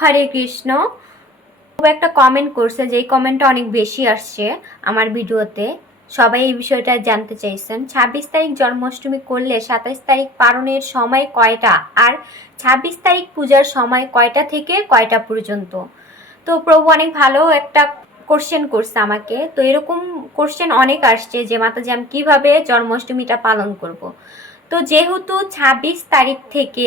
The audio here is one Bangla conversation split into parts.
হরে কৃষ্ণ। খুব একটা কমেন্ট করছে যেই কমেন্টটা অনেক বেশি আসছে আমার ভিডিওতে। সবাই এই বিষয়টা জানতে চাইছেন। ছাব্বিশ তারিখ জন্মাষ্টমী করলে সাতাইশ তারিখ পালনের সময় কয়টা? আর ছাব্বিশ তারিখ পূজার সময় কয়টা থেকে কয়টা পর্যন্ত? তো প্রভু অনেক ভালো একটা কোশ্চেন করছে আমাকে। তো এরকম কোশ্চেন অনেক আসছে যে, মাতাজি, আমি কীভাবে জন্মাষ্টমীটা পালন করব? তো যেহেতু ছাব্বিশ তারিখ থেকে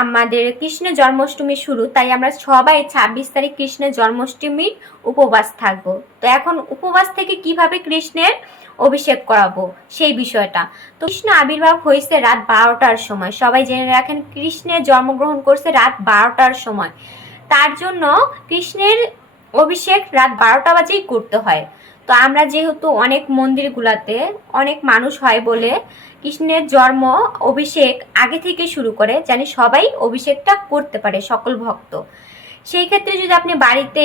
আমাদের কৃষ্ণের জন্মাষ্টমী শুরু, তাই আমরা সবাই ছাব্বিশ তারিখ কৃষ্ণের জন্মাষ্টমীর উপবাস থাকব। তো এখন উপবাস থেকে কীভাবে কৃষ্ণের অভিষেক করাবো সেই বিষয়টা। তো কৃষ্ণ আবির্ভাব হয়েছে রাত বারোটার সময়। সবাই জেনে রাখেন, কৃষ্ণের জন্মগ্রহণ করছে রাত বারোটার সময়। তার জন্য কৃষ্ণের অভিষেক রাত বারোটা বাজেই করতে হয়। তো আমরা যেহেতু অনেক মন্দিরগুলাতে অনেক মানুষ হয় বলে কৃষ্ণের জন্ম অভিষেক আগে থেকে শুরু করে জানি সবাই অভিষেকটা করতে পারে, সকল ভক্ত। সেই ক্ষেত্রে যদি আপনি বাড়িতে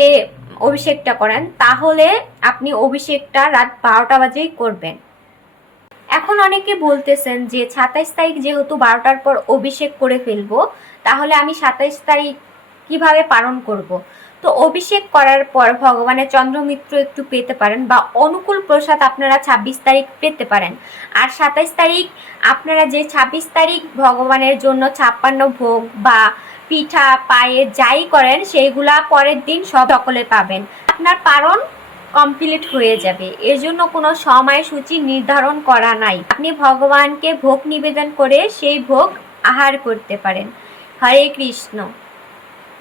অভিষেকটা করেন, তাহলে আপনি অভিষেকটা রাত বারোটা বাজেই করবেন। এখন অনেকে বলতেছেন যে, সাতাইশ তারিখ যেহেতু বারোটার পর অভিষেক করে ফেলব, তাহলে আমি সাতাইশ তারিখ কীভাবে পালন করব। তো অভিষেক করার পর ভগবানের চন্দ্রমিত্র একটু পেতে পারেন বা অনুকূল প্রসাদ আপনারা ছাব্বিশ তারিখ পেতে পারেন। আর সাতাইশ তারিখ আপনারা যে ছাব্বিশ তারিখ ভগবানের জন্য ছাপ্পান্ন ভোগ বা পিঠা পায়ে যাই করেন, সেইগুলা পরের দিন সব সকলে পাবেন। আপনার পারণ কমপ্লিট হয়ে যাবে। এর জন্য কোনো সময়সূচি নির্ধারণ করা নাই। আপনি ভগবানকে ভোগ নিবেদন করে সেই ভোগ আহার করতে পারেন। হরে কৃষ্ণ।